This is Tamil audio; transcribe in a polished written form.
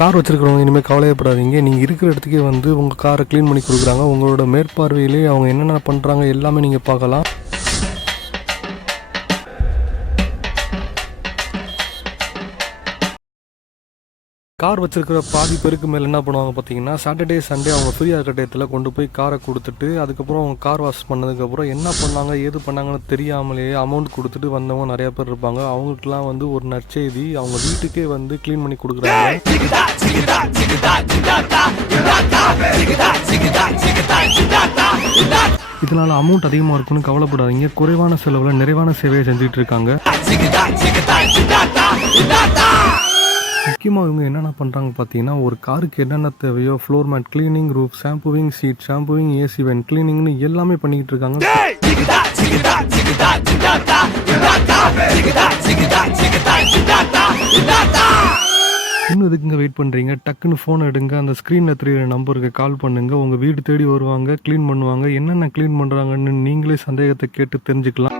கார் வச்சிருக்கிறவங்க இனிமேல் கவலையப்படாதீங்க. நீங்கள் இருக்கிற இடத்துக்கே வந்து உங்கள் காரை க்ளீன் பண்ணி கொடுக்குறாங்க. உங்களோட மேற்பார்வையிலே அவங்க என்னென்ன பண்ணுறாங்க எல்லாமே நீங்கள் பார்க்கலாம். கார் வச்சிருக்கிற பாதி பேருக்கு மேலே என்ன பண்ணுவாங்க பார்த்தீங்கன்னா, சாட்டர்டே சண்டே அவங்க ஃப்ரீயாக இருக்கிற டயத்தில் கொண்டு போய் காரை கொடுத்துட்டு, அதுக்கப்புறம் அவங்க கார் வாஷ் பண்ணதுக்கப்புறம் என்ன பண்ணாங்க ஏது பண்ணாங்கன்னு தெரியாமலேயே அமௌண்ட் கொடுத்துட்டு வந்தவங்க நிறையா பேர் இருப்பாங்க. அவங்களுக்குலாம் வந்து ஒரு நற்செய்தி, அவங்க வீட்டுக்கே வந்து க்ளீன் பண்ணி கொடுக்குறாங்க. இதனால் அமௌண்ட் அதிகமாக இருக்குன்னு கவலைப்படாதீங்க. குறைவான செலவில் நிறைவான சேவையை செஞ்சுட்டு இருக்காங்க. முக்கியமாக இவங்க என்னென்ன பண்ணுறாங்க பார்த்தீங்கன்னா, ஒரு காருக்கு என்னென்ன தேவையோ floor mat cleaning, roof shampooing, seat shampooing, AC vent க்ளீனிங்னு எல்லாமே பண்ணிக்கிட்டு இருக்காங்க. இன்னும் எதுக்குங்க வெயிட் பண்ணுறீங்க? டக்குன்னு ஃபோன் எடுங்க, அந்த ஸ்க்ரீனில் தெரியுற நம்பருக்கு கால் பண்ணுங்கள். உங்கள் வீடு தேடி வருவாங்க, க்ளீன் பண்ணுவாங்க. என்னென்ன க்ளீன் பண்ணுறாங்கன்னு நீங்களே சந்தேகத்தை கேட்டு தெரிஞ்சுக்கலாம்.